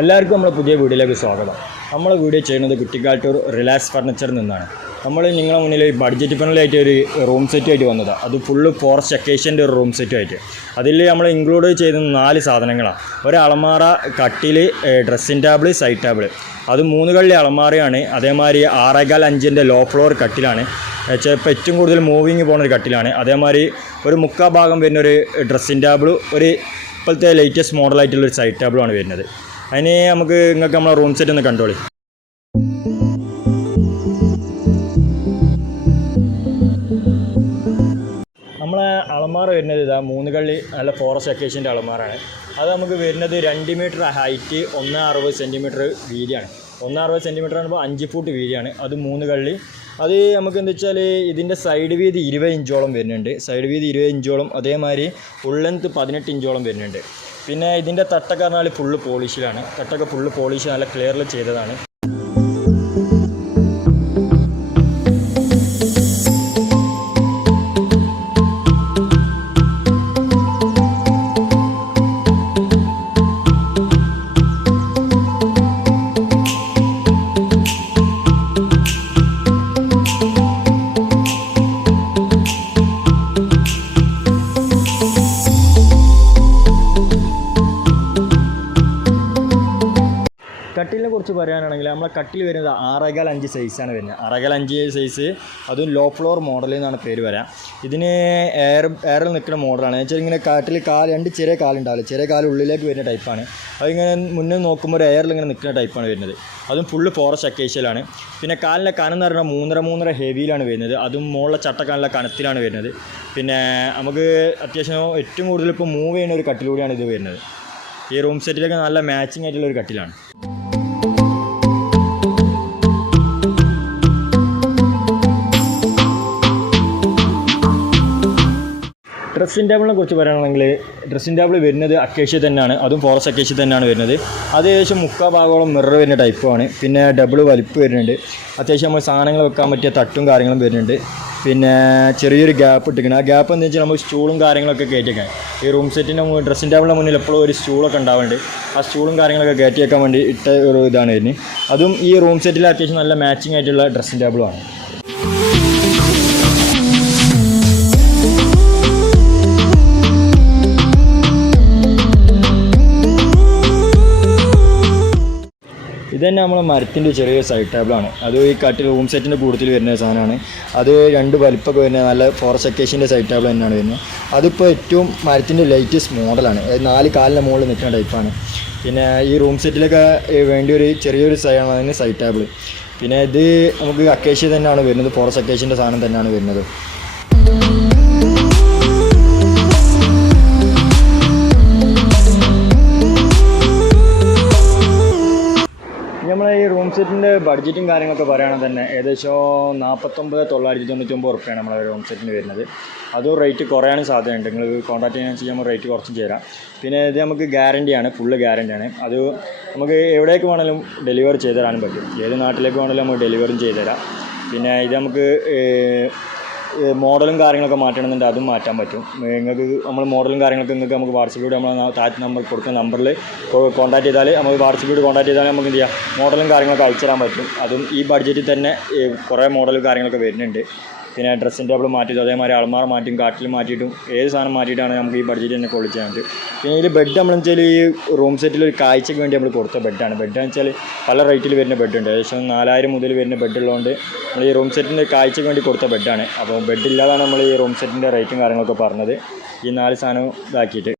എല്ലാവർക്കും നമ്മുടെ പുതിയ വീഡിയോയിലേക്ക് സ്വാഗതം. നമ്മൾ വീഡിയോ ചെയ്യുന്നത് കുട്ടിക്കാട്ടൂർ റിലാക്സ് ഫർണിച്ചറിൽ നിന്നാണ്. നമ്മൾ നിങ്ങളെ മുന്നിൽ ബഡ്ജറ്റ് ഫ്രണ്ട്ലി ആയിട്ട് ഒരു റൂം സെറ്റ് ആയിട്ട് വന്നത്. അത് ഫുള്ള് ഫോറസ്റ്റ് അക്കേഷന്റെ ഒരു റൂം സെറ്റ് ആയിട്ട്. അതിൽ നമ്മൾ ഇൻക്ലൂഡ് ചെയ്ത നാല് സാധനങ്ങളാണ്. ഒരു അളമാറ കട്ടിൽ ഡ്രസ്സിംഗ് ടേബിൾ സൈഡ് ടേബിൾ അത് മൂന്ന് കള്ളി അളമാറയാണ് അതേമാതിരി ആറേകാൽ അഞ്ചിന്റെ ലോ ഫ്ലോർ കട്ടിലാണ്. ചിലപ്പോൾ ഏറ്റവും കൂടുതൽ മൂവിങ് പോകുന്ന ഒരു കട്ടിലാണ്. അതേമാതിരി ഒരു മുക്കാ ഭാഗം വരുന്ന ഒരു ഡ്രസ്സിംഗ് ടേബിൾ ഒരു ഇപ്പോഴത്തെ ലേറ്റസ്റ്റ് മോഡലായിട്ടുള്ള ഒരു സൈഡ് ടേബിളാണ് വരുന്നത്. അതിന് നമുക്ക് നിങ്ങൾക്ക് നമ്മളെ റൂം സെറ്റ് ഒന്ന് കണ്ടോളി. നമ്മളെ അളമാറ വരുന്നത് ഇതാ മൂന്ന് കള്ളി നല്ല ഫോറസ്റ്റ് അക്കേഷ്യന്റെ അളമാറാണ് അത് നമുക്ക് വരുന്നത് രണ്ട് മീറ്റർ ഹൈറ്റ് ഒന്ന് അറുപത് സെന്റിമീറ്റർ വീതിയാണ്. ഒന്ന് അറുപത് സെന്റിമീറ്റർ ആകുമ്പോൾ അഞ്ച് ഫുട്ട് വീതിയാണ്. അത് മൂന്ന് കള്ളി അത് നമുക്ക് എന്താ വെച്ചാൽ ഇതിന്റെ സൈഡ് വീതി ഇരുപത് ഇഞ്ചോളം വരുന്നുണ്ട്. സൈഡ് വീതി ഇരുപത് ഇഞ്ചോളം. അതേമാതിരി ഉള്ളെന്ത് പതിനെട്ട് ഇഞ്ചോളം വരുന്നുണ്ട്. പിന്നെ ഇതിന്റെ തട്ടൊക്കെ പറഞ്ഞാൽ ഫുള്ള് പോളിഷിലാണ് തട്ടൊക്കെ ഫുള്ള് പോളിഷ് നല്ല ക്ലിയറിൽ ചെയ്തതാണ്. കട്ടിലിനെ കുറിച്ച് പറയുകയാണെങ്കിൽ നമ്മളെ കട്ടിൽ വരുന്നത് ആറേകാൽ അഞ്ച് സൈസാണ് വരുന്നത്. ആറേകാൽ അഞ്ച് സൈസ് അതും ലോ ഫ്ലോർ മോഡൽ എന്നാണ് പേര് വരാം. ഇതിന് എയർ എയറിൽ നിൽക്കുന്ന മോഡലാണ് വെച്ചാൽ ഇങ്ങനെ കാട്ടിൽ കാൽ രണ്ട് ചെറിയ കാലുണ്ടാവില്ല ചെറിയ കാൽ ഉള്ളിലേക്ക് വരുന്ന ടൈപ്പാണ് അതിങ്ങനെ മുന്നേ നോക്കുമ്പോൾ ഒരു എയറിൽ ഇങ്ങനെ നിൽക്കുന്ന ടൈപ്പാണ് വരുന്നത്. അതും ഫുള്ള് ഫോറസ്റ്റ് അക്കേഷ്യലാണ് പിന്നെ കാലിന്റെ കനം എന്ന് പറഞ്ഞാൽ മൂന്നര മൂന്നര ഹെവിയിലാണ് വരുന്നത്. അതും മുകളിലെ ചട്ടക്കാലിലെ കനത്തിലാണ് വരുന്നത്. പിന്നെ നമുക്ക് അത്യാവശ്യം ഏറ്റവും കൂടുതൽ ഇപ്പോൾ മൂവ് ചെയ്യുന്ന ഒരു കട്ടിലൂടെയാണ് ഇത് വരുന്നത്. ഈ റൂം സെറ്റിലൊക്കെ നല്ല മാച്ചിങ് ആയിട്ടുള്ള ഒരു കട്ടിലാണ്. ഡ്രസ്സിംഗ് ടേബിളിനെ കുറിച്ച് പറയുകയാണെങ്കിൽ ഡ്രസ്സിംഗ് ടേബിൾ വരുന്നത് അക്കേഷ്യ തന്നെയാണ്. അതും ഫോറസ്റ്റ് അക്കേഷ്യ തന്നെയാണ് വരുന്നത്. അത് ഏകദേശം മുക്കാ ഭാഗോളം മിറർ വരുന്ന ടൈപ്പാണ് പിന്നെ ഡബിൾ വലിപ്പ് വരുന്നുണ്ട്. അത്യാവശ്യം നമ്മൾ സാധനങ്ങൾ വെക്കാൻ പറ്റിയ തട്ടും കാര്യങ്ങളും വരുന്നുണ്ട്. പിന്നെ ചെറിയൊരു ഗ്യാപ്പ് ഇട്ടിരിക്കണം ആ ഗ്യാപ്പ് എന്ന് വെച്ചാൽ നമ്മൾ സ്റ്റൂളും കാര്യങ്ങളൊക്കെ കയറ്റിയേക്കാൻ ഈ റൂം സെറ്റിന്റെ ഡ്രസ്സിംഗ് ടേബിളിന്റെ മുന്നിൽ എപ്പോഴും ഒരു സ്റ്റൂളൊക്കെ ഉണ്ടാവുന്നുണ്ട് ആ സ്റ്റൂളും കാര്യങ്ങളൊക്കെ കയറ്റി വെക്കാൻ വേണ്ടി ഇട്ട ഒരു ഇതാണ് വരുന്നത്. അതും ഈ റൂം സെറ്റിൽ അത്യാവശ്യം നല്ല മാച്ചിങ് ആയിട്ടുള്ള ഡ്രസ്സിംഗ് ടേബിളുമാണ് തന്നെ നമ്മൾ മരത്തിന്റെ ചെറിയ സൈഡ് ടേബിളാണ് അത് ഈ കാട്ടിൽ റൂം സെറ്റിന്റെ കൂടുതൽ വരുന്ന സാധനമാണ്. അത് രണ്ട് വലിപ്പമൊക്കെ വരുന്ന നല്ല ഫോറസ്റ്റ് അക്കേഷന്റെ സൈഡ് ടേബിൾ തന്നെയാണ് വരുന്നത്. അതിപ്പോൾ ഏറ്റവും മരത്തിന്റെ ലേറ്റസ്റ്റ് മോഡലാണ് നാല് കാലിന്റെ മുകളിൽ നിൽക്കുന്ന ടൈപ്പാണ് പിന്നെ ഈ റൂം സെറ്റിലൊക്കെ വേണ്ടി ഒരു ചെറിയൊരു സൈഡാണ് അതിന് സൈഡ് ടേബിൾ പിന്നെ ഇത് നമുക്ക് അക്കേഷ്യ തന്നെയാണ് വരുന്നത്. ഫോറസ്റ്റ് അക്കേഷ്യന്റെ സാധനം തന്നെയാണ് വരുന്നത്. സെറ്റിന്റെ ബഡ്ജറ്റും കാര്യങ്ങളൊക്കെ പറയുകയാണെങ്കിൽ തന്നെ ഏകദേശം നാൽപ്പത്തൊമ്പത് തൊള്ളായിരത്തി തൊണ്ണൂറ്റൊമ്പത് ഉറുപ്പ്യാണ് നമ്മളെ ഹോം സെറ്റിന് വരുന്നത്. അതും റേറ്റ് കുറയാനും സാധ്യതയുണ്ട്. നിങ്ങൾ കോൺടാക്ട് ചെയ്യാൻ ചെയ്യുമ്പോൾ റേറ്റ് കുറച്ചും ചേരാം പിന്നെ ഇത് നമുക്ക് ഗ്യാരണ്ടിയാണ് ഫുള്ള് ഗ്യാരണ്ടിയാണ് അത് നമുക്ക് എവിടേക്ക് വേണമെങ്കിലും ഡെലിവർ ചെയ്ത് തരാനും പറ്റും. ഏത് നാട്ടിലേക്ക് വേണമെങ്കിലും നമുക്ക് ഡെലിവറും ചെയ്തു തരാം. പിന്നെ ഇത് നമുക്ക് മോഡലും കാര്യങ്ങളൊക്കെ മാറ്റണമെന്നുണ്ട് അതും മാറ്റാൻ പറ്റും. നിങ്ങൾക്ക് നമ്മൾ മോഡലും കാര്യങ്ങളൊക്കെ നിങ്ങൾക്ക് നമുക്ക് വാട്സപ്പിലൂടെ നമ്മൾ താറ്റ് നമ്പർ കൊടുക്കുന്ന നമ്പറിൽ കോൺടാക്ട് ചെയ്താൽ നമുക്ക് വാട്സപ്പിലൂടെ കോൺടാക്ട് ചെയ്താൽ നമുക്ക് എന്ത് ചെയ്യാം? മോഡലും കാര്യങ്ങളൊക്കെ അയച്ചു തരാൻ പറ്റും. അതും ഈ ബഡ്ജറ്റിൽ തന്നെ കുറേ മോഡലും കാര്യങ്ങളൊക്കെ വരുന്നുണ്ട്. പിന്നെ ഡ്രസ്സിന്റെ ടേബിൾ മാറ്റി അതേമാതിരി അളമാർ മാറ്റിയും കാട്ടിൽ മാറ്റിയിട്ടും ഏത് സാധനം മാറ്റിയിട്ടാണ് നമുക്ക് ഈ ബഡ്ജറ്റ് തന്നെ കൊള്ളി ചെയ്യാൻ പിന്നെ ഇതിൽ ബെഡ് നമ്മൾ വെച്ചാൽ ഈ റൂം സെറ്റിൽ ഒരു കാഴ്ചയ്ക്ക് വേണ്ടി നമ്മൾ കൊടുത്ത ബെഡാണ് ബെഡ് എന്ന് വെച്ചാൽ പല റേറ്റിൽ വരുന്ന ബെഡുണ്ട് ഏകദേശം നാലായിരം മുതൽ വരുന്ന ബെഡ് ഉള്ളതുകൊണ്ട് നമ്മൾ ഈ റൂം സെറ്റിന്റെ കാഴ്ചയ്ക്ക് വേണ്ടി കൊടുത്ത ബെഡാണ് അപ്പോൾ ബെഡ് ഇല്ലാതാണ് നമ്മൾ ഈ റൂം സെറ്റിന്റെ റേറ്റും കാര്യങ്ങളൊക്കെ പറഞ്ഞത്. ഈ നാല് സാധനം ഇതാക്കിയിട്ട്.